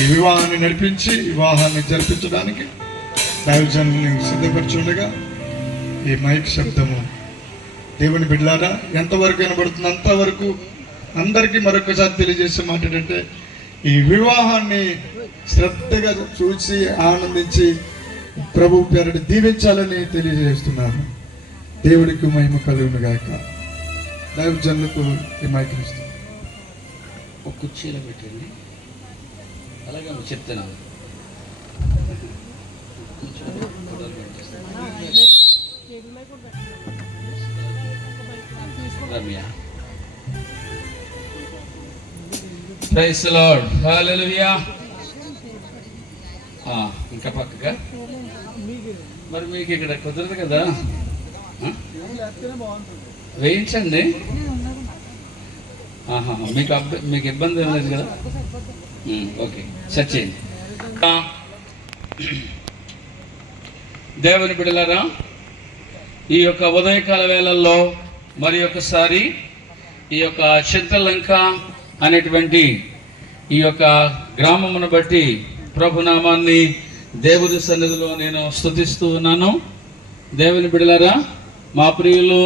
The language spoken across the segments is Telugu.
ఈ వివాహాన్ని నడిపించి వివాహాన్ని జరిపించడానికి దైవజనుల్ని సిద్ధపరచుండగా ఈ మైక్ శబ్దము దేవుని బిడ్డలారా ఎంతవరకు వినబడుతుంది అంతవరకు అందరికీ మరొకసారి తెలియజేసే మాట ఏంటంటే ఈ వివాహాన్ని శ్రద్ధగా చూసి ఆనందించి ప్రభు పేరుని దీవించాలని తెలియజేస్తున్నాను. దేవుడికి మహిమ కలుగును గాక. దైవజనులకు ఈ మైక్ ఇస్తాను. ఒక కుర్చీలో పెట్టండి. అలాగే చెప్తున్నాను. రమ్య, ప్రైజ్ ది లార్డ్, హల్లెలూయా. ఇంకా పక్కగా మరి మీకు ఇక్కడ కుదరదు కదా, వేయించండి. మీకు ఇబ్బంది ఏం లేదు కదా? ఓకే, సెట్ చేయండి. దేవుని బిడ్డలారా, ఈ యొక్క ఉదయకాల వేళల్లో మరి ఒకసారి ఈ యొక్క చింతలంక అనేటువంటి ఈ యొక్క గ్రామమును బట్టి ప్రభునామాన్ని దేవుని సన్నిధిలో నేను స్తుతిస్తూ ఉన్నాను. దేవుని బిడ్డలారా, మా ప్రియులు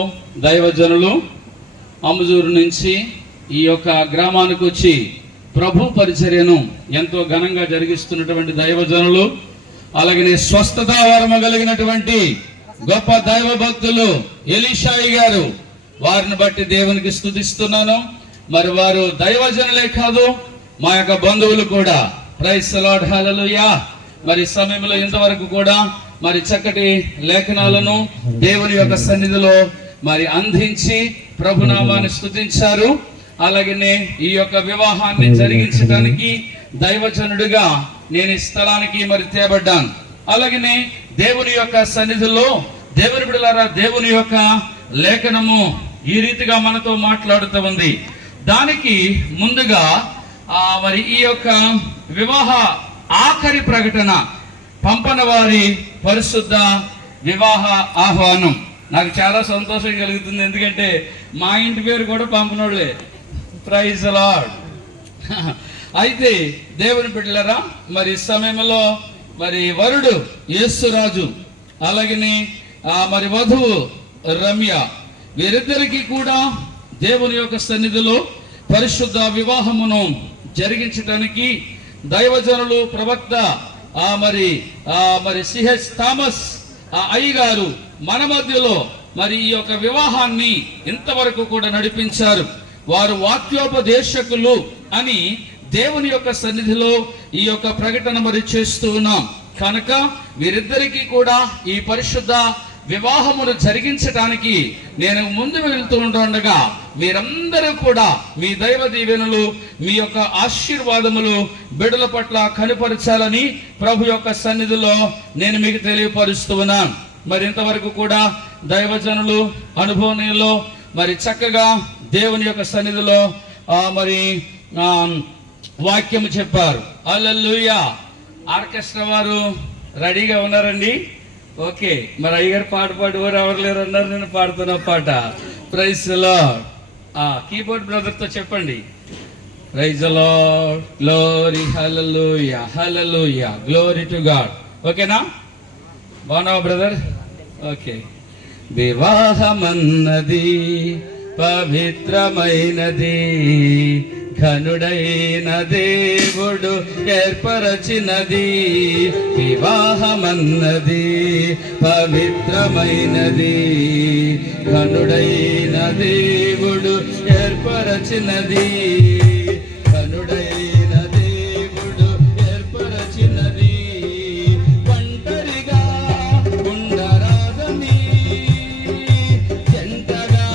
దైవజనులు అమ్ముజూరు నుంచి ఈ యొక్క గ్రామానికి వచ్చి ప్రభు పరిచర్యను ఎంతో ఘనంగా జరిగిస్తున్నటువంటి దైవజనులు, అలాగే స్వస్థత వరము కలిగినటువంటి గొప్ప దైవ భక్తులు ఎలీషాయి గారు, వారిని బట్టి దేవునికి స్తుతిస్తున్నాను. మరి వారు దైవజనులే కాదు, మా యొక్క బంధువులు కూడా. ప్రైజ్ ది లార్డ్, హల్లెలూయా. మరి సమయంలో ఇంతవరకు కూడా మరి చక్కటి లేఖనాలను దేవుని యొక్క సన్నిధిలో మరి అందించి ప్రభునామాన్ని స్తుతించారు. అలాగనే ఈ యొక్క వివాహాన్ని జరిగించడానికి దైవజనుడిగా నేను ఈ స్థలానికి మరి తేబడ్డాను. అలాగనే దేవుని యొక్క సన్నిధిలో దేవుని బిడ్డలారా, దేవుని యొక్క లేఖనము ఈ రీతిగా మనతో మాట్లాడుతూ ఉంది. దానికి ముందుగా మరి ఈ యొక్క వివాహ ఆఖరి ప్రకటన, పంపన వారి పరిశుద్ధ వివాహ ఆహ్వానం. నాకు చాలా సంతోషం కలుగుతుంది, ఎందుకంటే మా ఇంటి పేరు కూడా పంపనోళ్ళే. Praise the lord. అయితే దేవుని బిడ్డలారా, మరి సమయంలో మరి వరుడు యేసురాజు, అలాగనే మరి వధువు రమ్య, వీరిద్దరికీ కూడా దేవుని యొక్క సన్నిధిలో పరిశుద్ధ వివాహమును జరిగించడానికి దైవజనులు ప్రవక్త మరి సిహెచ్ థామస్ అయ్యగారు మన మధ్యలో మరి ఈ యొక్క వివాహాన్ని ఇంతవరకు కూడా నడిపించారు. వారు వాక్యోపదేశకులు అని దేవుని యొక్క సన్నిధిలో ఈ యొక్క ప్రకటన మరి చేస్తూ ఉన్నాం. కనుక వీరిద్దరికీ కూడా ఈ పరిశుద్ధ వివాహమును జరిగించడానికి నేను ముందు వెళ్తూ ఉండగా మీరందరూ కూడా మీ దైవ దీవెనలు, మీ యొక్క ఆశీర్వాదములు బిడ్డల పట్ల కనుపరచాలని ప్రభు యొక్క సన్నిధిలో నేను మీకు తెలియపరుస్తూ ఉన్నాను. మరి ఇంతవరకు కూడా దైవజనులు అనుభవంలో మరి చక్కగా దేవుని యొక్క సన్నిధిలో మరి వాక్యం చెప్పారు. హల్లెలూయా. ఆర్కెస్ట్రా వారు రెడీగా ఉన్నారండి? ఓకే, మరి అయ్యగారు పాట పాడేవారు ఎవరు లేరు అన్నారు, నేను పాడుతున్నా పాట. Praise the Lord. కీబోర్డ్ బ్రదర్తో చెప్పండి, praise the Lord, glory, hallelujah, hallelujah, glory to God. ఓకేనా? బాగున్నావా బ్రదర్? ఓకే. వివాహమన్నది పవిత్రమైనది, ఘనుడైన దేవుడు ఏర్పరచినది. వివాహమన్నది పవిత్రమైనది, ఘనుడైన దేవుడు ఏర్పరచినది. ఘనుడైన దేవుడు ఏర్పరచినది. ఒంటరిగా ఉండరాదని, జంటగా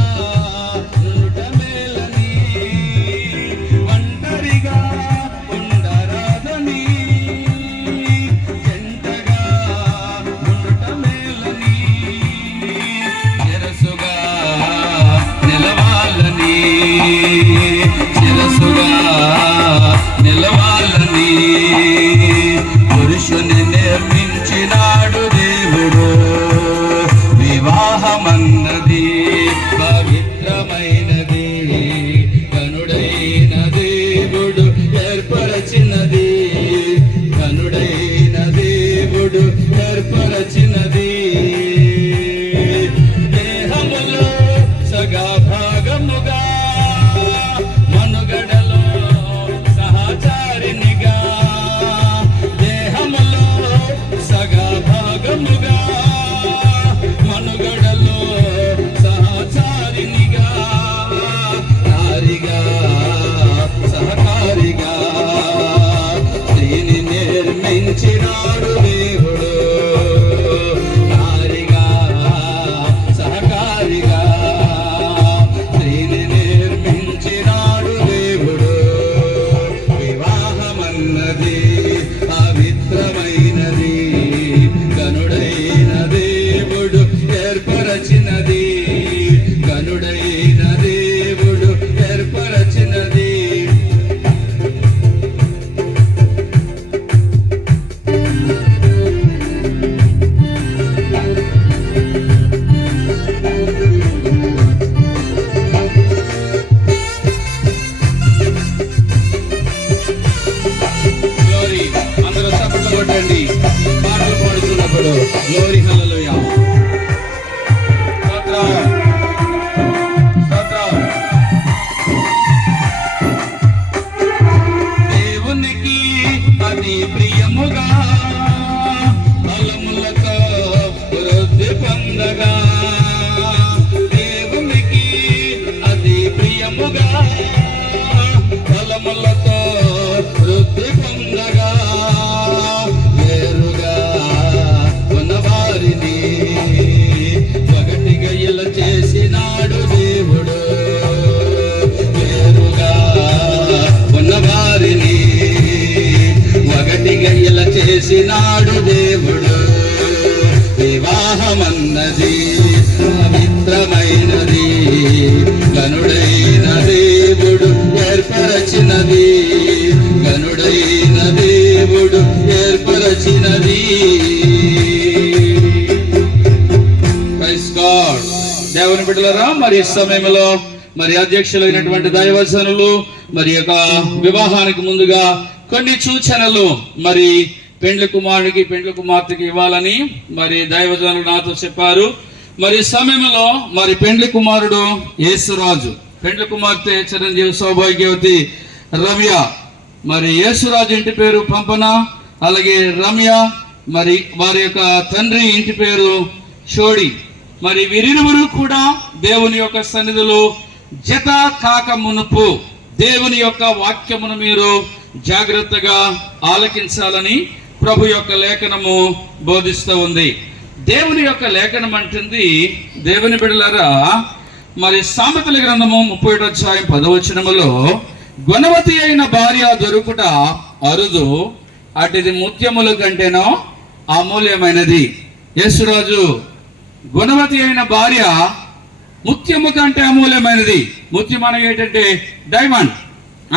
నుండుట మేలని. ఒంటరిగా ఉండరాదని, జంటగా నుండుట మేలని. శిరసుగా నిలవాలని, శిరసుగా నిలవాలని పురుషుని నిర్మించినాడు దేవుడు. వివాహమన్నది పవిత్రమైనది, ఘనుడైన దేవుడు ఏర్పరచినది. ఉన్నది పవిత్రమైనది గనుడైన దేవుడు ఏర్పరచినది గనుడైన దేవుడు ఏర్పరచినది కొట్టండి పాటలు పాడుతున్నప్పుడు గ్లోరీ హల్లెలూయా దేవునికి అది ప్రియముగా ఫలములతో వృద్ధి పొందగా దేవునికి అది ప్రియముగా ఫలములతో వృద్ధి పొందగా చేసినాడు దేవుడు వేరుగా ఉన్నవారిని ఒకటిగా ఇలా చేసినాడు దేవుడు వివాహమన్నది పవిత్రమైనది గనుడైన దేవుడు ఏర్పరచినది గనుడైన దేవుడు ఏర్పరచినది. Praise God. దేవుని బిడ్డలారా, మరి ఈ సమయంలో మరి అధ్యక్షులైనటువంటి దైవజనులు మరి యొక్క వివాహానికి ముందుగా కొన్ని సూచనలు మరి పెండ్లి కుమారుడికి పెండ్లి కుమార్తెకి ఇవ్వాలని మరి దైవజనులు నాతో చెప్పారు. మరి ఈ సమయంలో మరి పెండ్లి కుమారుడు యేసురాజు, పెండ్లి కుమార్తె చిరంజీవి సౌభాగ్యవతి రమ్య. మరి యేసురాజు ఇంటి పేరు పంపన, అలాగే రమ్య మరి వారి యొక్క తండ్రి ఇంటి పేరు షోడి. మరి వీరిరువురు కూడా దేవుని యొక్క సన్నిధిలో జత కాక మునుపు దేవుని యొక్క వాక్యమును మీరు జాగ్రత్తగా ఆలకించాలని ప్రభు యొక్క లేఖనము బోధిస్తూ ఉంది. దేవుని యొక్క లేఖనం అంటుంది, దేవుని బిడ్డలారా, మరి సామెతల గ్రంథము 31వ అధ్యాయం 10వ వచనములో గుణవతి అయిన భార్య దొరుకుట అరుదు, అటిది ముత్యముల కంటేనో అమూల్యమైనది. యేసురాజు గుణవతి అయిన భార్య ముత్యము కంటే అమూల్యమైనది. ముత్యం అనగా ఏంటంటే డైమండ్,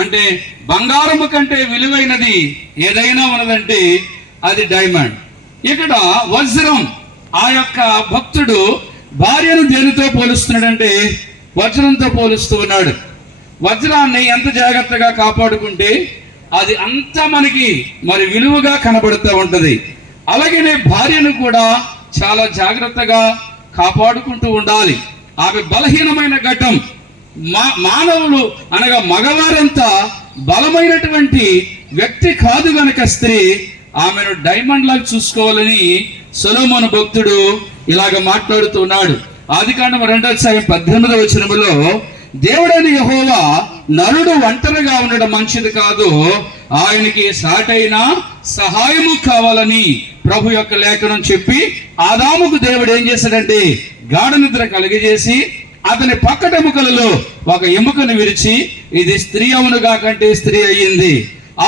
అంటే బంగారము కంటే విలువైనది ఏదైనా ఉన్నదంటే అది డైమండ్. ఇక్కడ వజ్రం, ఆ యొక్క భక్తుడు భార్యను దేనితో పోలుస్తున్నాడంటే వజ్రంతో పోలుస్తూ ఉన్నాడు. వజ్రాన్ని ఎంత జాగ్రత్తగా కాపాడుకుంటే అది అంత మనకి మరి విలువగా కనబడుతూ ఉంటది. అలాగే భార్యను కూడా చాలా జాగ్రత్తగా కాపాడుకుంటూ ఉండాలి. ఆమె బలహీనమైన ఘట్టం. మానవులు అనగా మగవారంతా బలమైనటువంటి వ్యక్తి కాదు గనక స్త్రీ ఆమెను డైమండ్ లాగా చూసుకోవాలని సొలొమోను భక్తుడు ఇలాగ మాట్లాడుతున్నాడు. ఆదికాండం 2వ అధ్యాయం 18వ వచనములో దేవుడైన యెహోవా నరుడు ఒంటరిగా ఉండడం మంచిది కాదు, ఆయనకి సాటైన సహాయము కావాలని ప్రభు యొక్క లేఖనం చెప్పి ఆదాముకు దేవుడు ఏం చేశాడంటే గాఢ నిద్ర కలిగజేసి అతని పక్కటెముకలలో ఒక ఎముకను విరిచి ఇది స్త్రీ అవునుగా కంటే స్త్రీ అయ్యింది.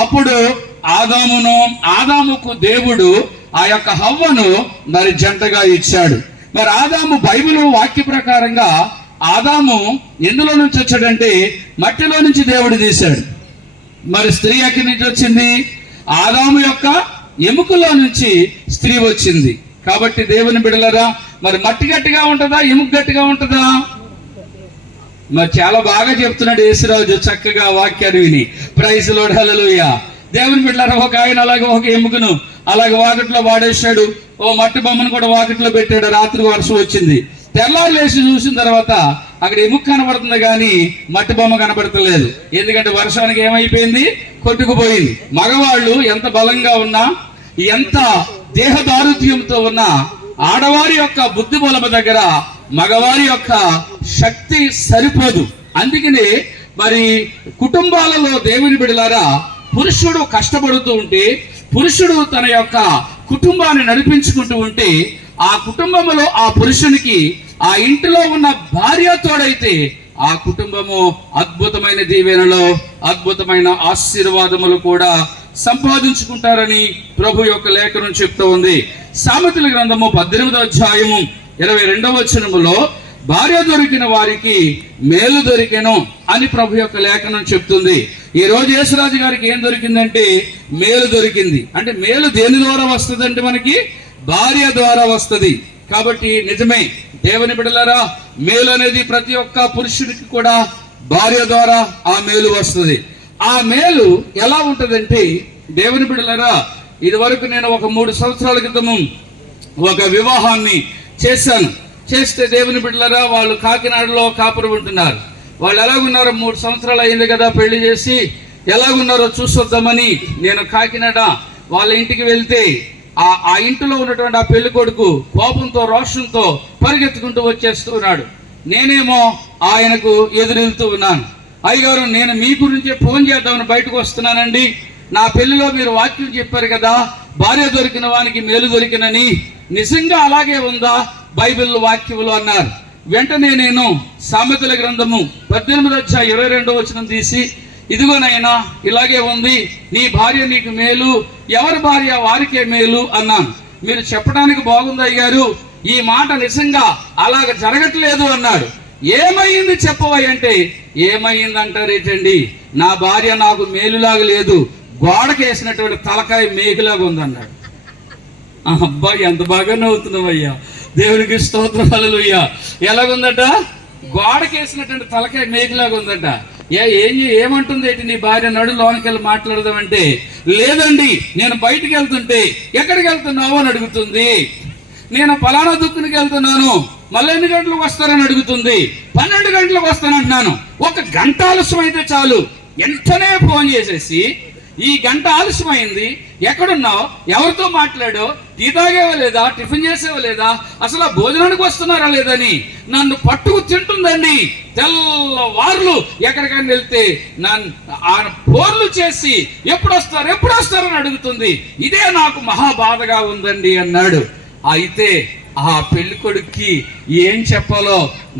అప్పుడు ఆదాముకు దేవుడు ఆ యొక్క హవ్వను మరి జంటగా ఇచ్చాడు. మరి ఆదాము బైబిల్ వాక్య ప్రకారంగా ఆదాము ఎందులో నుంచి వచ్చాడంటే మట్టిలో నుంచి దేవుడు తీశాడు. మరి స్త్రీ ఎక్కడి నుంచి వచ్చింది? ఆదాము యొక్క ఎముకలో నుంచి స్త్రీ వచ్చింది. కాబట్టి దేవుని బిడలరా, మరి మట్టి గట్టిగా ఉంటుందా, ఎముక గట్టిగా ఉంటుందా? మరి చాలా బాగా చెప్తున్నాడు యేసురాజు చక్కగా వాక్యాన్ని విని. ప్రైజ్ లార్డ్, హల్లెలూయా. దేవుని బిడ్డలారా, ఒక ఆయన అలాగే ఒక ఎముకను అలాగే వాకిట్లో వాడేశాడు. ఓ మట్టి బొమ్మను కూడా వాకిట్లో పెట్టాడు. రాత్రి వర్షం వచ్చింది. తెల్లారు లేచి చూసిన తర్వాత అక్కడ ఎముక కనబడుతుంది కానీ మట్టి బొమ్మ కనబడతలేదు. ఎందుకంటే వర్షానికి ఏమైపోయింది? కొట్టుకుపోయింది. మగవాళ్ళు ఎంత బలంగా ఉన్నా, ఎంత దేహదారుద్యంతో ఉన్నా, ఆడవారి యొక్క బుద్ధి బలము దగ్గర మగవారి యొక్క శక్తి సరిపోదు. అందుకనే మరి కుటుంబాలలో దేవుని బిడ్డలారా, పురుషుడు కష్టపడుతూ ఉంటే, పురుషుడు తన యొక్క కుటుంబాన్ని నడిపించుకుంటూ ఉంటే, ఆ కుటుంబంలో ఆ పురుషునికి ఆ ఇంటిలో ఉన్న భార్య తోడైతే ఆ కుటుంబము అద్భుతమైన దీవెనలో, అద్భుతమైన ఆశీర్వాదములు కూడా సంపాదించుకుంటారని ప్రభు యొక్క లేఖనం చెప్తూ ఉంది. సామెతల గ్రంథము 18వ అధ్యాయము 22వ వచనములో భార్య దొరికిన వారికి మేలు దొరికెను అని ప్రభు యొక్క లేఖనం చెప్తుంది. ఈ రోజు యేసురాజు గారికి ఏం దొరికిందంటే మేలు దొరికింది. అంటే మేలు దేని ద్వారా వస్తుంది అంటే మనకి భార్య ద్వారా వస్తుంది. కాబట్టి నిజమే దేవుని బిడ్డలారా, మేలు అనేది ప్రతి ఒక్క పురుషుడికి కూడా భార్య ద్వారా ఆ మేలు వస్తుంది. ఆ మేలు ఎలా ఉంటదంటే దేవుని బిడ్డలారా, ఇది వరకు నేను ఒక 3 సంవత్సరాల క్రితము ఒక వివాహాన్ని చేస్తే దేవుని బిడ్డలారా, వాళ్ళు కాకినాడలో కాపురం ఉంటున్నారు. వాళ్ళు ఎలాగున్నారో 3 సంవత్సరాలు అయింది కదా పెళ్లి చేసి, ఎలాగున్నారో చూసొద్దామని నేను కాకినాడ వాళ్ళ ఇంటికి వెళ్తే ఆ ఇంటిలో ఉన్నటువంటి ఆ పెళ్లి కొడుకు కోపంతో రోషంతో పరిగెత్తుకుంటూ వచ్చేస్తున్నాడు. నేనేమో ఆయనకు ఎదురెళ్తూ ఉన్నాను. అయ్యగారు, నేను మీ గురించే ఫోన్ చేద్దామని బయటకు వస్తున్నానండి. నా పెళ్లిలో మీరు వాక్యం చెప్పారు కదా, భార్య దొరికిన వానికి మేలు దొరికినని. నిజంగా అలాగే ఉందా బైబిల్ వాక్యములు అన్నారు. వెంటనే నేను సామెతల గ్రంథము 18వ అధ్యాయం 22వ వచనం తీసి, ఇదిగోనైనా ఇలాగే ఉంది, నీ భార్య నీకు మేలు, ఎవరి భార్య వారికే మేలు అన్నాను. మీరు చెప్పడానికి బాగుంది అయ్యారు, ఈ మాట నిజంగా అలాగ జరగట్లేదు అన్నాడు. ఏమైంది చెప్పవయ్య అంటే, ఏమైంది అంటారేటండి, నా భార్య నాకు మేలులాగా లేదు, గోడకేసినటువంటి తలకాయ మేకులాగా ఉందన్నాడు. అబ్బా, ఎంత బాగా నవ్వుతున్నావయ్యా, దేవునికి స్తోత్రం, హల్లెలూయా. ఎలాగుందట, గోడకేసినటువంటి తలకాయ మేకులాగా ఉందట. ఏమంటుంది ఏంటి నీ భార్య, నడు లోనికి వెళ్ళి మాట్లాడదామంటే, లేదండి నేను బయటికి వెళ్తుంటే ఎక్కడికి వెళ్తున్నావు అని అడుగుతుంది. నేను పలానా దుక్కునికి వెళ్తున్నాను, మళ్ళీ ఎన్ని గంటలకు వస్తారని అడుగుతుంది. 12 గంటలకు వస్తానంటున్నాను. 1 గంట ఆలస్యం అయితే చాలు, వెంటనే ఫోన్ చేసేసి, ఈ గంట ఆలస్యమైంది, ఎక్కడున్నావు, ఎవరితో మాట్లాడో, టీ తాగేవా లేదా, టిఫిన్ చేసేవా లేదా, అసలు భోజనానికి వస్తున్నారా లేదని నన్ను పట్టుకు తింటుందండి. తెల్లవార్లు ఎక్కడికైనా వెళ్తే నన్ను ఫోన్లు చేసి ఎప్పుడు వస్తారని అడుగుతుంది. ఇదే నాకు మహాబాధగా ఉందండి అన్నాడు. అయితే ఆ పెళ్లి కొడుక్కి ఏం చెప్పాలో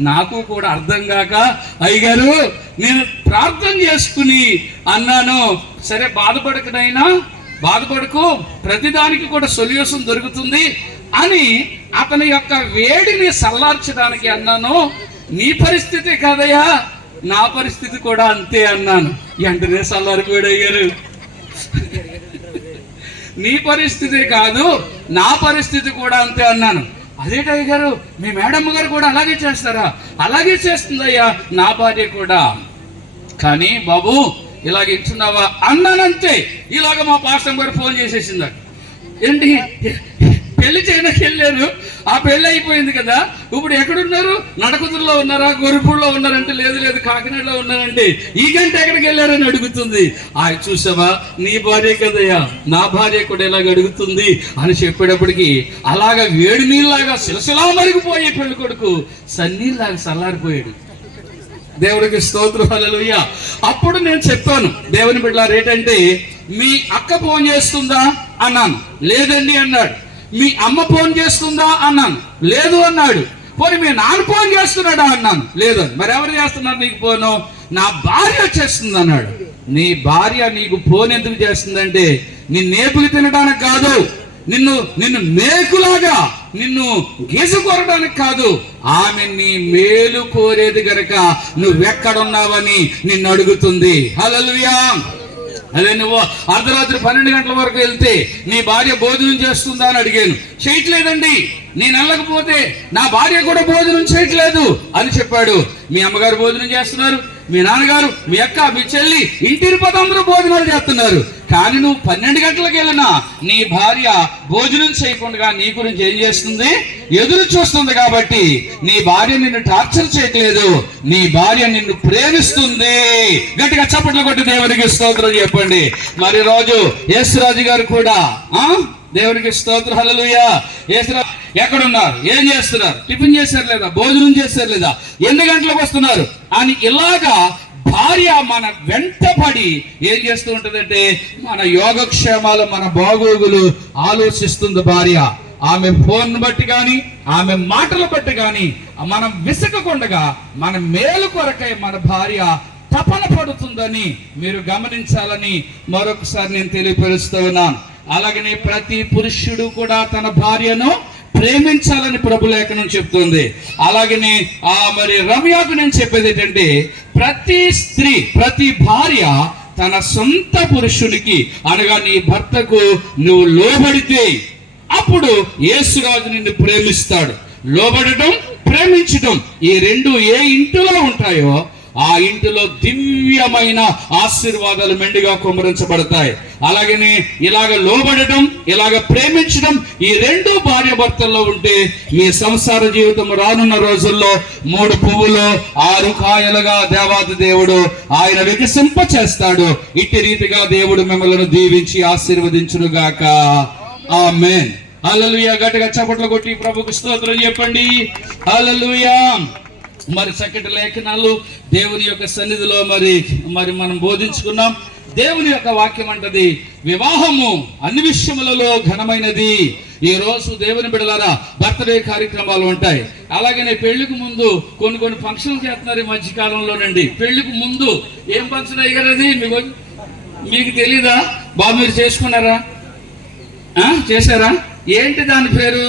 నాకు కూడా అర్థం కాక, అయ్యగారు నేను ప్రార్థన చేసుకుని అన్నాను, సరే బాధపడకు, ప్రతిదానికి కూడా సొల్యూషన్ దొరుకుతుంది అని అతని యొక్క వేడిని సల్లార్చడానికి అన్నాను. నీ పరిస్థితి కాదయ్యా, నా పరిస్థితి కూడా అంతే అన్నాను. వెంటనే సల్లారిపోయాడు అయ్యారు. నీ పరిస్థితి కాదు, నా పరిస్థితి కూడా అంతే అన్నాను. అదేటయ్య గారు, మీ మేడమ్మ గారు కూడా అలాగే చేస్తారా? అలాగే చేస్తుందయ్యా నా భార్య కూడా. కానీ బాబు ఇలాగ ఇచ్చున్నావా అన్నానంతే, ఇలాగ మా పాస్టర్ గారు ఫోన్ చేసేసింది. ఏంటి, పెళ్లి చేయడానికి వెళ్ళారు, ఆ పెళ్లి అయిపోయింది కదా, ఇప్పుడు ఎక్కడున్నారు, నడకుదురులో ఉన్నారా, గొరుపూడిలో ఉన్నారంటే, లేదు కాకినాడలో ఉన్నారంటే, ఈ గంట ఎక్కడికి వెళ్ళారని అడుగుతుంది. చూసావా, నీ భార్య కదయ్యా, నా భార్య కూడా ఇలాగ అడుగుతుంది అని చెప్పేటప్పటికి అలాగ వేడి నీళ్ళలాగా శిలశిలా మరిగిపోయే పెళ్లి కొడుకు సన్నీళ్ళలాగా చల్లారిపోయాడు. దేవుడికి స్తోత్రం, హల్లెలూయా. అప్పుడు నేను చెప్పాను, దేవుని బిడ్డలారా, ఏంటంటే, మీ అక్క ఫోన్ చేస్తుందా అన్నాను. లేదండి అన్నాడు. మీ అమ్మ ఫోన్ చేస్తుందా అన్నాను. లేదు అన్నాడు. పోనీ మీ నాన్న ఫోన్ చేస్తున్నాడా అన్నాను. లేదు. మరి ఎవరు చేస్తున్నారు నీకు ఫోను? నా భార్య చేస్తుంది అన్నాడు. నీ భార్య నీకు ఫోన్ ఎందుకు చేస్తుందంటే, నిన్నేపులు తినడానికి కాదు, నిన్ను మేకులాగా నిన్ను గీసుకోరడానికి కాదు, ఆమె నీ మేలు కోరేది గనక నువ్వెక్కడున్నావని నిన్ను అడుగుతుంది. హల్లెలూయా. అదే నువ్వు అర్ధరాత్రి 12 గంటల వరకు వెళ్తే నీ భార్య భోజనం చేస్తుందా అని అడిగాను. చేయట్లేదండి. నేను వెళ్ళకపోతే నా భార్య కూడా భోజనం చేయట్లేదు అని చెప్పాడు. మీ అమ్మగారు భోజనం చేస్తున్నారు, మీ నాన్నగారు, మీ అక్క, మీ చెల్లి, ఇంటిని అందరూ భోజనాలు చేస్తున్నారు. కానీ నువ్వు 12 గంటలకు వెళ్ళినా నీ భార్య భోజనం చేయకుండా నీ గురించి ఏం చేస్తుంది? ఎదురు చూస్తుంది. కాబట్టి నీ భార్య నిన్ను టార్చర్ చేయట్లేదు, నీ భార్య నిన్ను ప్రేమిస్తుంది. గట్టిగా చప్పట్లు కొట్టి దేవునికి స్తోత్రం చెప్పండి. మరి రోజు యేసురాజు గారు కూడా దేవునికి స్తోత్రం, హల్లెలూయా. యేసురాజు ఎక్కడున్నారు, ఏం చేస్తున్నారు, టిఫిన్ చేశారు లేదా, భోజనం చేశారు లేదా, ఎన్ని గంటలకు వస్తున్నారు అని ఇలాగా భార్య మన వెంటపడి ఏం చేస్తూ ఉంటుందంటే, మన యోగక్షేమాలు, మన బాగోగులు ఆలోచిస్తుంది భార్య. ఆమె ఫోన్ బట్టి కానీ, ఆమె మాటలు బట్టి కానీ మనం విసకకుండగా మన మేలు కొరకై మన భార్య తపన పడుతుందని మీరు గమనించాలని మరొకసారి నేను తెలియపరుస్తూ ఉన్నాను. అలాగనే ప్రతి పురుషుడు కూడా తన భార్యను ప్రేమించాలని ప్రభు లేఖనం చెప్తుంది. అలాగనే మరి రమ్యకు నేను చెప్పేది ఏంటంటే, ప్రతి స్త్రీ, ప్రతి భార్య తన సొంత పురుషునికి అనగా నీ భర్తకు నువ్వు లోబడితే అప్పుడు యేసురాజు నిన్ను ప్రేమిస్తాడు. లోబడటం, ప్రేమించటం, ఈ రెండు ఏ ఇంటిలో ఉంటాయో ఆ ఇంటిలో దివ్యమైన ఆశీర్వాదాలు మెండుగా కుమ్మరించబడతాయి. అలాగనే ఇలాగ లోబడటం, ఇలాగ ప్రేమించడం, ఈ రెండు భార్య భర్తల్లో ఉంటే మీ సంసార జీవితం రానున్న రోజుల్లో 3 పువ్వులు 6 కాయలుగా దేవాది దేవుడు ఆయన వికసింప చేస్తాడు. ఇట్టి రీతిగా దేవుడు మిమ్మల్ని దీవించి ఆశీర్వదించునుగాక. ఆమేన్. హల్లెలూయా. గట్టిగా చప్పట్లు కొట్టి ప్రభుకు స్తోత్రం చెప్పండి. హల్లెలూయా. మరి చక్కటి లేఖనాలు దేవుని యొక్క సన్నిధిలో మరి మనం బోధించుకున్నాం. దేవుని యొక్క వాక్యం అంటది, వివాహము అన్ని విషయములలో ఘనమైనది. ఈ రోజు దేవుని బిడ్డలారా బర్త్డే కార్యక్రమాలు ఉంటాయి. అలాగనే పెళ్లికి ముందు కొన్ని ఫంక్షన్లు చేస్తున్నారు ఈ మధ్య కాలంలోనండి. పెళ్లికి ముందు ఏం ఫంక్షన్ అయ్యారు అది మీకు తెలీదా? బాబు మీరు చేసుకున్నారా? చేశారా? ఏంటి దాని పేరు?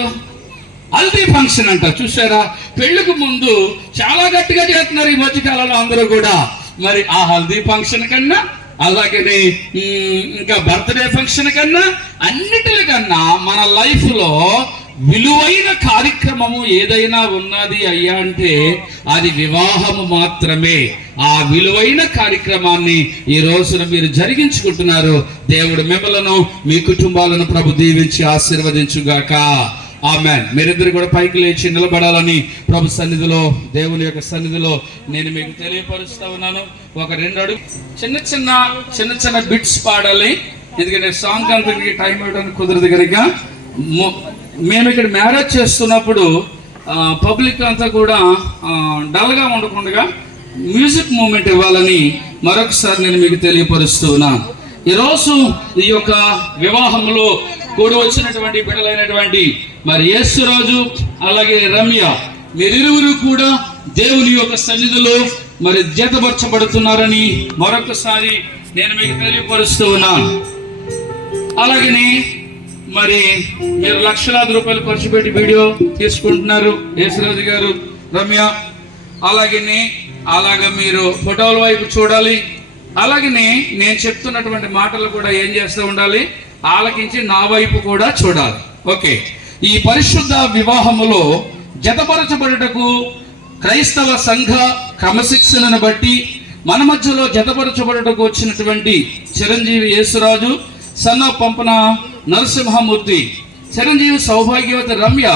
హల్దీ ఫంక్షన్ అంట. చూసారా? పెళ్లికి ముందు చాలా గట్టిగా చేస్తున్నారు ఈ మధ్యకాలంలో అందరూ కూడా. మరి ఆ హల్దీ ఫంక్షన్ కన్నా, అలాగనే ఇంకా బర్త్డే ఫంక్షన్ కన్నా, అన్నిటికన్నా మన లైఫ్ లో విలువైన కార్యక్రమము ఏదైనా ఉన్నది అయ్యా అంటే అది వివాహము మాత్రమే. ఆ విలువైన కార్యక్రమాన్ని ఈ రోజున మీరు జరిగించుకుంటున్నారు. దేవుడు మిమ్మలను, మీ కుటుంబాలను ప్రభు దీవించి ఆశీర్వదించుగాక. ఆమేన్. మీరిద్దరు కూడా పైకి లేచి నిలబడాలని ప్రభు సన్నిధిలో, దేవుని యొక్క సన్నిధిలో నేను మీకు తెలియపరుస్తా ఉన్నాను. ఒక 2 అడుగు చిన్న చిన్న బిట్స్ పాడాలి. ఎందుకంటే సాంగ్ అంతకి టైం ఇవ్వడానికి కుదరదు కనుక. మేము ఇక్కడ మ్యారేజ్ చేస్తున్నప్పుడు పబ్లిక్ అంతా కూడా డల్గా ఉండకుండా మ్యూజిక్ మూమెంట్ ఇవ్వాలని మరొకసారి నేను మీకు తెలియపరుస్తూ ఉన్నాను. ఈరోజు ఈ యొక్క వివాహంలో కూడి వచ్చినటువంటి బిడ్డలైనటువంటి మరి యేసురాజు అలాగే రమ్య, మీరిరువురు కూడా దేవుని యొక్క సన్నిధిలో మరి జతపరచబడుతున్నారని మరొకసారి నేను మీకు తెలియపరుస్తూ ఉన్నాను. అలాగనే మరి మీరు లక్షలాది రూపాయలు ఖర్చు పెట్టి వీడియో తీసుకుంటున్నారు యేసురాజు గారు, రమ్య. అలాగే మీరు ఫోటోల వైపు చూడాలి. అలాగనే నేను చెప్తున్నటువంటి మాటలు కూడా ఏం చేస్తూ ఉండాలి? ఆలకించి నా వైపు కూడా చూడాలి. ఓకే. ఈ పరిశుద్ధ వివాహములో జతపరచబడుటకు క్రైస్తవ సంఘ క్రమశిక్షణను బట్టి మన మధ్యలో జతపరచబడుటకు వచ్చినటువంటి చిరంజీవి యేసురాజు, సన్న పంపన నరసింహమూర్తి, చిరంజీవి సౌభాగ్యవతి రమ్య,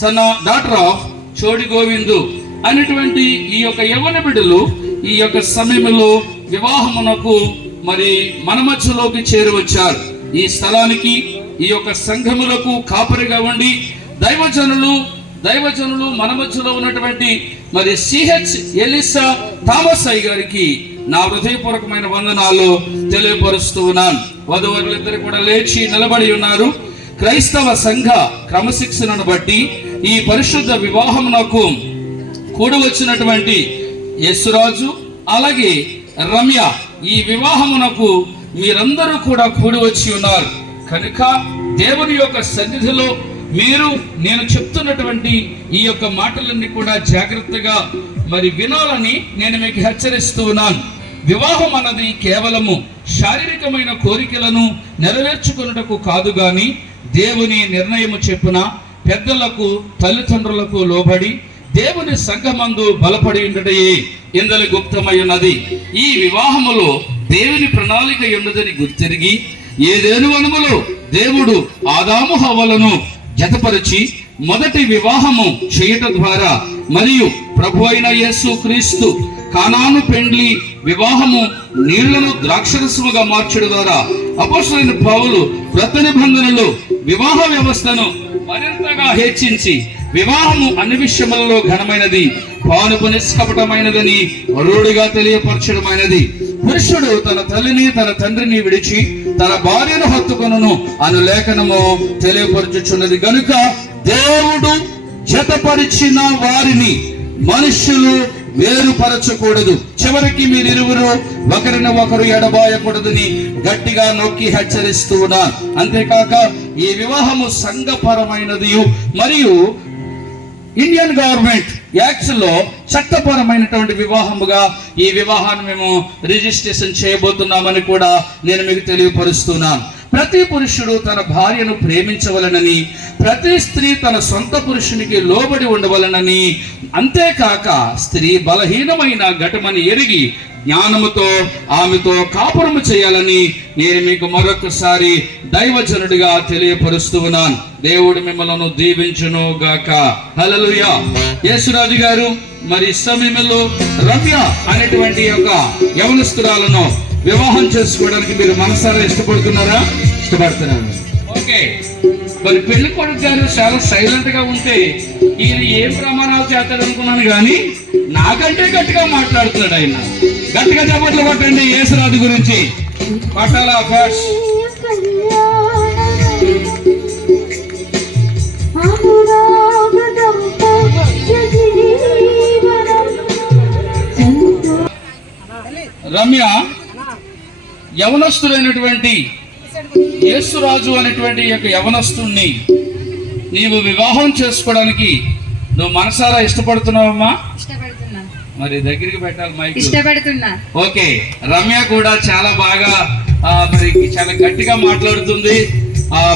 సన్న డాటర్ ఆఫ్ చోడి గోవిందు అనేటువంటి ఈ యొక్క యవ్వన బిడ్డలు ఈ యొక్క సమయంలో వివాహమునకు మరి మన మధ్యలోకి చేరువచ్చారు. ఈ స్థలానికి, ఈ యొక్క సంఘములకు కాపరిగా ఉండి దైవజనులు మన మధ్యలో ఉన్నటువంటి మరి సిహెచ్ ఎలిసా థామస్ అయ్య గారికి నా హృదయపూర్వకమైన వందనాలు తెలియపరుస్తూ ఉన్నాను. వధువరులిద్దరు కూడా లేచి నిలబడి ఉన్నారు. క్రైస్తవ సంఘ క్రమశిక్షణను బట్టి ఈ పరిశుద్ధ వివాహమునకు కూడి వచ్చినటువంటి యేసురాజు అలాగే రమ్య, ఈ వివాహమునకు మీరందరూ కూడా కూడి వచ్చి ఉన్నారు కనుక దేవుని యొక్క సన్నిధిలో నేను చెప్తున్నటువంటి ఈ యొక్క మాటలన్నీ కూడా జాగ్రత్తగా మరి వినాలని నేను మీకు హెచ్చరిస్తూ ఉన్నాను. వివాహం అన్నది కేవలము శారీరకమైన కోరికలను నెరవేర్చుకున్నటకు కాదు గాని దేవుని నిర్ణయము చెప్పున పెద్దలకు తల్లిదండ్రులకు లోబడి దేవుని సంఘమందు బలపడి ఉండటే ఇందులో గుప్తమై ఉన్నది. ఈ వివాహములో దేవుని ప్రణాళిక ఉన్నదని గుర్తిరిగి ఏదేను వనములో దేవుడు ఆదాము హవ్వలను జతపరిచి మొదటి వివాహము చేయటం ద్వారా మరియు ప్రభు అయిన యేసు క్రీస్తు కానాను పెండ్లి వివాహము నీళ్లను ద్రాక్షరసముగా మార్చడం ద్వారా అపోస్తలుడైన పౌలు క్రొత్త నిబంధనలో వివాహ వ్యవస్థను మరింతగా హెచ్చించి వివాహము అన్ని విషయములలో ఘనమైనది, పానుపు నిష్కపటమైనదని రూఢిగా తెలియపరచడమైనది. పురుషుడు తన తల్లిని తన తండ్రిని విడిచి తన భార్యను హత్తుకొనును అను లేఖనము తెలియపరచుచున్నది. గనుక దేవుడు జతపరిచిన వారిని మనుష్యులు వేరుపరచకూడదు, చివరికి మీరిరువురు ఒకరిని ఒకరు ఎడబాయకూడదని గట్టిగా నొక్కి హెచ్చరిస్తూ ఉన్నాను. అంతేకాక ఈ వివాహము సంఘపరమైనది మరియు ఇండియన్ గవర్నమెంట్ యాక్ట్స్ లో చట్టపరమైనటువంటి వివాహముగా ఈ వివాహాన్ని మేము రిజిస్ట్రేషన్ చేయబోతున్నామని కూడా నేను మీకు తెలియపరుస్తున్నాను. ప్రతి పురుషుడు తన భార్యను ప్రేమించవలనని, ప్రతి స్త్రీ తన సొంత పురుషునికి లోబడి ఉండవలనని, అంతేకాక స్త్రీ బలహీనమైన ఘటమని ఎరిగి జ్ఞానముతో ఆమెతో కాపురము చేయాలని నేను మీకు మరొకసారి దైవజనుడిగా తెలియపరుస్తూ ఉన్నాను. దేవుడు మిమ్మల్ని దీవించును గాక. హల్లెలూయా. యేసురాజు గారు మరి సమయంలో రమ్య అనేటువంటి యొక్క యవనస్తురాలను వివాహం చేసుకోవడానికి మీరు మనసారా ఇష్టపడుతున్నారా? ఇష్టపడుతున్నారు. ఓకే, మరి పెళ్లి కొడుకు గారు చాలా సైలెంట్ గా ఉంటే ఈయన ఏం ప్రమాణాలు చేస్తాడు అనుకున్నాను, కానీ నాకంటే గట్టిగా మాట్లాడుతున్నాడు ఆయన. గట్టిగా చప్పట్లు కొట్టండి యేసురాజు గురించి. పట్టాల ఫస్ట్ రమ్య యవనస్తుడైనటువంటి యేసురాజు అనేటువంటి యొక్క యవనస్తుణ్ణి నీవు వివాహం చేసుకోవడానికి నువ్వు మనసారా ఇష్టపడుతున్నావమ్మా? మరి దగ్గరికి పెట్టాలి మైక్. ఇష్టపడుతున్నా. ఓకే, రమ్య కూడా చాలా బాగా మరి చాలా గట్టిగా మాట్లాడుతుంది.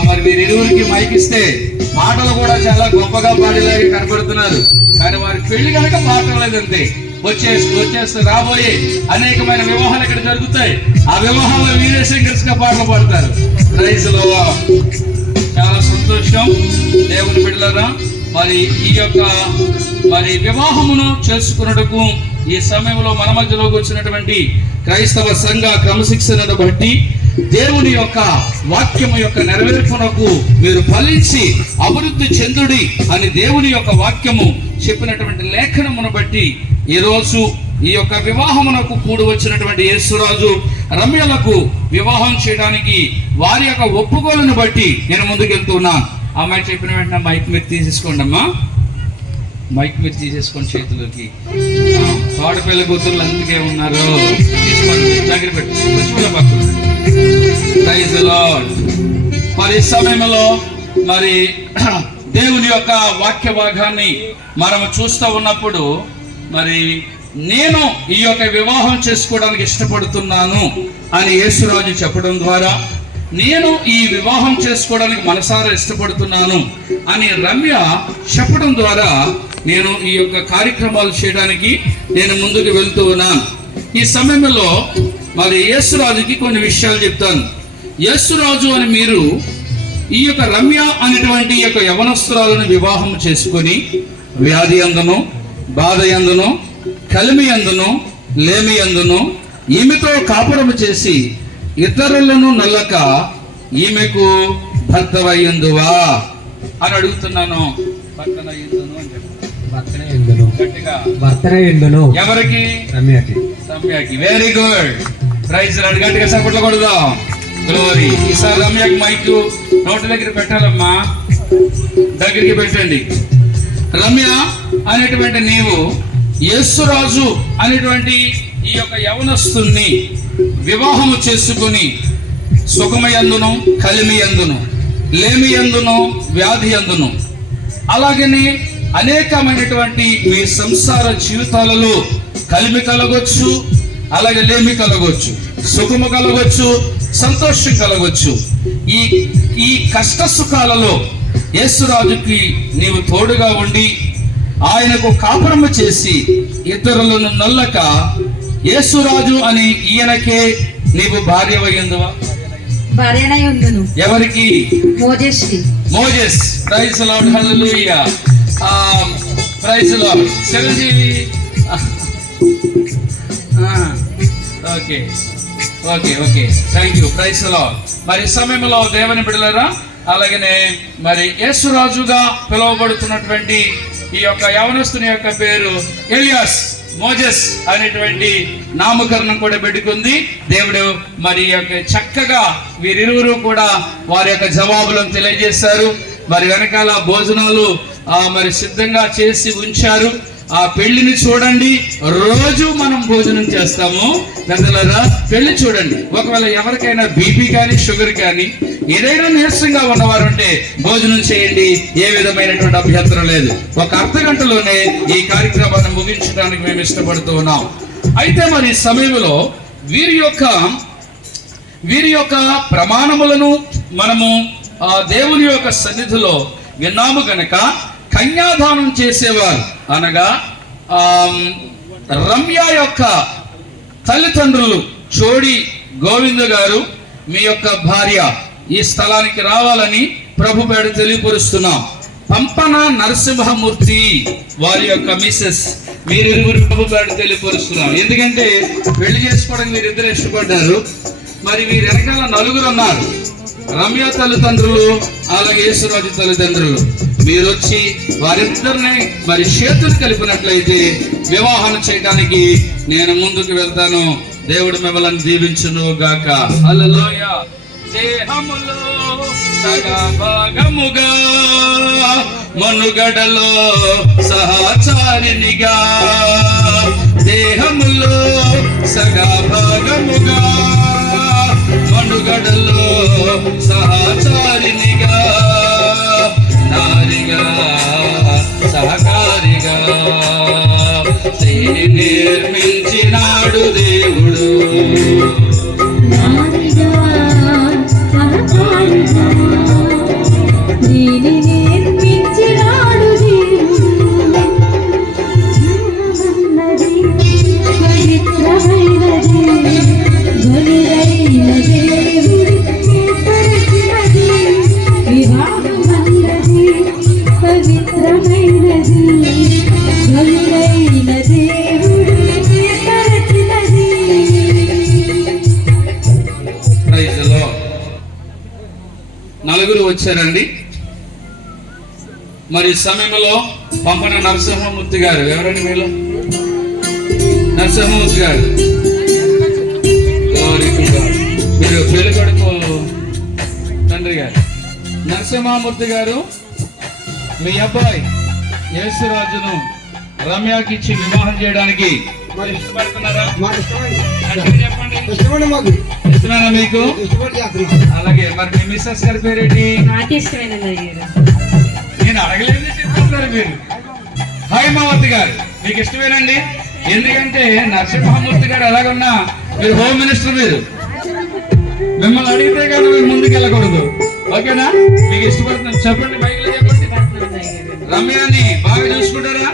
మరి వీరిరువురికి మైక్ ఇస్తే మాటలు కూడా గొప్పగా పాడేలాగా కనపడుతున్నారు. కానీ వారి పెళ్లి కనుక మాట్లాడలేదంతే. వచ్చేస్తే రాబోయే అనేకమైన వివాహాలు ఇక్కడ జరుగుతాయి. ఆ వివాహాల్లో వీరే సింగర్స్ గా పాటలు పాడతారు. ప్రైజ్ లో చాలా సంతోషం. దేవుని బిడ్డలారా, మరి ఈ యొక్క మరి వివాహమును చేసుకున్నటకు ఈ సమయంలో మన మధ్యలోకి వచ్చినటువంటి క్రైస్తవ సంఘ క్రమశిక్షణను బట్టి దేవుని యొక్క వాక్యము యొక్క నెరవేర్పునకు మీరు ఫలించి అభివృద్ధి చెందుడి అని దేవుని యొక్క వాక్యము చెప్పినటువంటి లేఖనమును బట్టి ఈరోజు ఈ యొక్క వివాహమునకు కూడి వచ్చినటువంటి యేసురాజు రమ్యలకు వివాహం చేయడానికి వారి యొక్క ఒప్పుకోలను బట్టి నేను ముందుకెళ్తున్నాను. అమ్మాయి చెప్పిన వెంటనే మైక్ మీరు తీసేసుకోండి అమ్మా. మైక్ మీరు తీసేసుకోండి చేతులకి. ఆడపిల్ల కూతుర్లు అందుకే ఉన్నారు. తీసుకోండి, దగ్గర పెట్టి ప్రైజ్ లార్డ్. మరి సమయంలో మరి దేవుని యొక్క వాక్య భాగాన్ని మనము చూస్తూ ఉన్నప్పుడు మరి నేను ఈ యొక్క వివాహం చేసుకోవడానికి ఇష్టపడుతున్నాను అని యేసురాజు చెప్పడం ద్వారా, నేను ఈ వివాహం చేసుకోవడానికి మనసారా ఇష్టపడుతున్నాను అని రమ్య చెప్పడం ద్వారా నేను ఈ యొక్క కార్యక్రమాలు చేయడానికి నేను ముందుకు వెళ్తూ ఉన్నాను. ఈ సమయంలో మరి యేసురాజుకి కొన్ని విషయాలు చెప్తాను. యేసురాజు అని మీరు ఈ యొక్క రమ్య అనేటువంటి యొక్క యవనస్తురాలను వివాహం చేసుకొని వ్యాధి అందును, బాధ అందును, కలిమి అందును, లేమి అందును ఈమెతో కాపురము చేసి ఇతరులను నల్లక ఈమెకు భర్తవయ్యుందువా అని అడుగుతున్నాను. ఎవరికి? రమ్యకి. Very good. Praise lord. గట్టిగా సపోర్ట్లు కొడదాం. గ్లోరీ. ఈసారి రమ్యకి మైక్ నోటి దగ్గర పెట్టాలమ్మా, దగ్గరికి పెట్టండి. రమ్య అనేటువంటి నీవు యేసురాజు అనేటువంటి ఈ యొక్క యవనస్తుని వివాహము చేసుకుని సుఖమయందును, కలిమియందును, లేమియందును, వ్యాధి అందును, అలాగనే అనేకమైనటువంటి మీ సంసార జీవితాలలో కలిమి కలగొచ్చు, అలాగే లేమి కలగొచ్చు, సుఖము కలగొచ్చు, సంతోషం కలగొచ్చు. ఈ కష్ట సుఖాలలో యేసురాజుకి నీవు తోడుగా ఉండి ఆయనకు కాపురము చేసి ఇతరులను నల్లక యేసురాజు అని ఈయనకే నీవు భార్యవయ్యుందువా? భార్యనయ్యుందును. ఎవరికి? మోజెస్కి. Moses. Praise lord. Hallelujah. Praise lord. Chiranjeevi. Okay okay okay, thank you. Praise lord. మరి సమయంలో దేవుని బిడ్డలారా, అలాగనే మరి యేసురాజుగా పిలువబడుతున్నటువంటి ఈ యొక్క యవనస్తుని యొక్క పేరు ఎలియాస్. మోజెస్ అనేటువంటి నామకరణం కూడా పెట్టుకుంది. దేవుడు మరి యొక్క చక్కగా వీరిరువురు కూడా వారి యొక్క జవాబులను తెలియజేశారు. మరి వెనకాల భోజనాలు మరి సిద్ధంగా చేసి ఉంచారు. ఆ పెళ్లిని చూడండి. రోజు మనం భోజనం చేస్తాము పెద్దలారా. పెళ్లి చూడండి. ఒకవేళ ఎవరికైనా బీపీ కానీ షుగర్ కానీ ఏదైనా నీరసంగా ఉన్నవారు ఉంటే భోజనం చేయండి, ఏ విధమైనటువంటి అభ్యంతరం లేదు. ఒక అర్ధ గంటలోనే ఈ కార్యక్రమాన్ని ముగించడానికి మేము ఇష్టపడుతూ ఉన్నాం. అయితే మరి ఈ సమయంలో వీరి యొక్క ప్రమాణములను మనము ఆ దేవుని యొక్క సన్నిధిలో విన్నాము గనక, కన్యాదానం చేసేవారు అనగా రమ్య యొక్క తల్లిదండ్రులు చోడి గోవింద గారు మీ యొక్క భార్య ఈ స్థలానికి రావాలని ప్రభు పేడ తెలియపరుస్తున్నాం. పంపన నరసింహమూర్తి వారి యొక్క మిసెస్ మీరిరువురు ప్రభు పేడ తెలియపరుస్తున్నాం. ఎందుకంటే పెళ్లి చేసుకోవడానికి మీరిద్దరు ఇష్టపడ్డారు. మరి వీరి వెనకాల నలుగురు ఉన్నారు. రమ్య తల్లిదండ్రులు, అలాగే యేసురాజు తల్లిదండ్రులు. మీరు వచ్చి వారిద్దరిని మరి చేతులు కలిపినట్లయితే వివాహం చేయడానికి నేను ముందుకు వెళ్తాను. దేవుడు మిమ్మల్ని దీవించును గాక. హల్లెలూయా. దేహములో సగభాగముగా మనుగడలో సహచారినిగా, దేహములో సగభాగముగా మనుగడలో సహచారినిగా, నారిగా సహకారిగా స్త్రీని నిర్మించినాడు దేవుడు. నలుగురు వచ్చారండి. మరి సమయంలో పంపన నరసింహమూర్తి గారు ఎవరండి? మీరు నరసింహమూర్తి గారు, మీరు పెళ్లి కొడుకు తండ్రి గారు. నరసింహమూర్తి గారు మీ అబ్బాయి యేసురాజును రమ్యకి ఇచ్చి వివాహం చేయడానికి ఇష్టపడుతున్నారా? ఇష్టమేనా మీకు? అలాగే. మరి మీ మిస్సెస్ గారి పేరేంటి? నేను అడగలేదు చెప్తున్నారు మీరు. హైమావతి గారు మీకు ఇష్టమేనండి? ఎందుకంటే నరసింహమూర్తి గారు ఎలాగున్నా మీరు హోమ్ మినిస్టర్, మీరు మిమ్మల్ని అడిగితే కానీ మీరు ముందుకు వెళ్ళకూడదు. ఓకేనా? మీకు ఇష్టపడుతున్నాను చెప్పండి, బైక్లో చెప్పండి. రమ్యాని బాగా చూసుకుంటారా?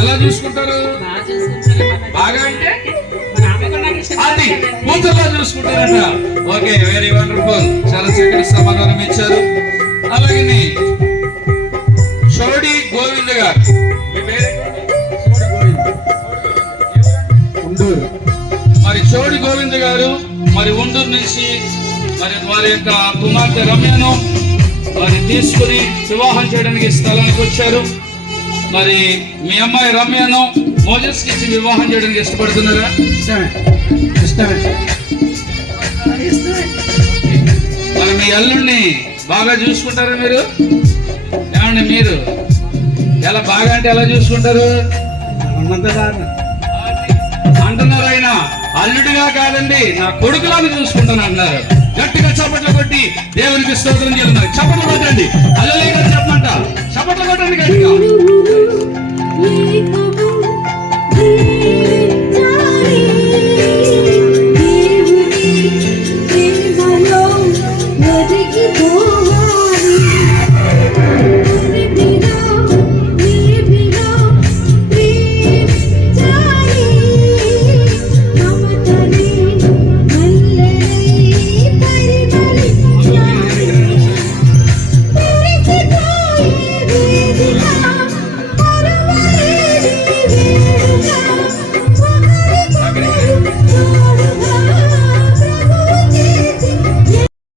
ఎలా చూసుకుంటారు? బాగా అంటే అది కూతుర్లా చూసుకుంటారట. Okay, very wonderful. చాలా చక్కటి సమాధానం ఇచ్చారు. అలాగే చోడి గోవింద్ గారు, మీ పేరు? మరి చోడి గోవింద్ గారు మరి ఉండూరు నుంచి మరి వారి యొక్క కుమార్తె రమ్యను మరి తీసుకుని వివాహం చేయడానికి స్థలానికి వచ్చారు. మరి మీ అమ్మాయి రమ్యను మోజెస్కి ఇచ్చి వివాహం చేయడానికి ఇష్టపడుతున్నారా? ఇష్టమే. మరి మీ అల్లుడిని బాగా చూసుకుంటారా మీరు? ఏమండి మీరు ఎలా బాగా అంటే ఎలా చూసుకుంటారు అంటున్నారు? ఆయన అల్లుడిగా కాదండి, నా కొడుకులాగా చూసుకుంటాను అంటున్నారు. గట్టిగా చప్పట్లు కొట్టి దేవునికి స్తోత్రం చేస్తున్నారు. చప్పట్లు కొట్టండి. అల్లెలూయా.